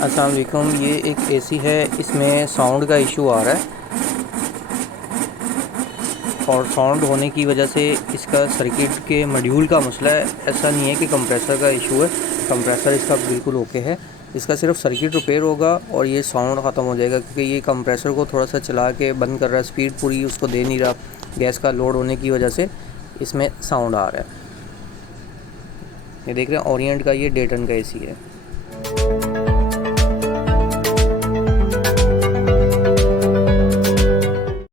अस्सलाम वालेकुम। ये एक एसी है, इसमें साउंड का इशू आ रहा है और साउंड होने की वजह से इसका सर्किट के मॉड्यूल का मसला है। ऐसा नहीं है कि कंप्रेसर का इशू है, कंप्रेसर इसका बिल्कुल ओके है। इसका सिर्फ सर्किट रिपेयर होगा और ये साउंड ख़त्म हो जाएगा, क्योंकि ये कंप्रेसर को थोड़ा सा चला के बंद कर रहा है, स्पीड पूरी उसको दे नहीं रहा। गैस का लोड होने की वजह से इसमें साउंड आ रहा है। ये देख रहे हैं, ओरिएंट का ये डेटन का एसी है।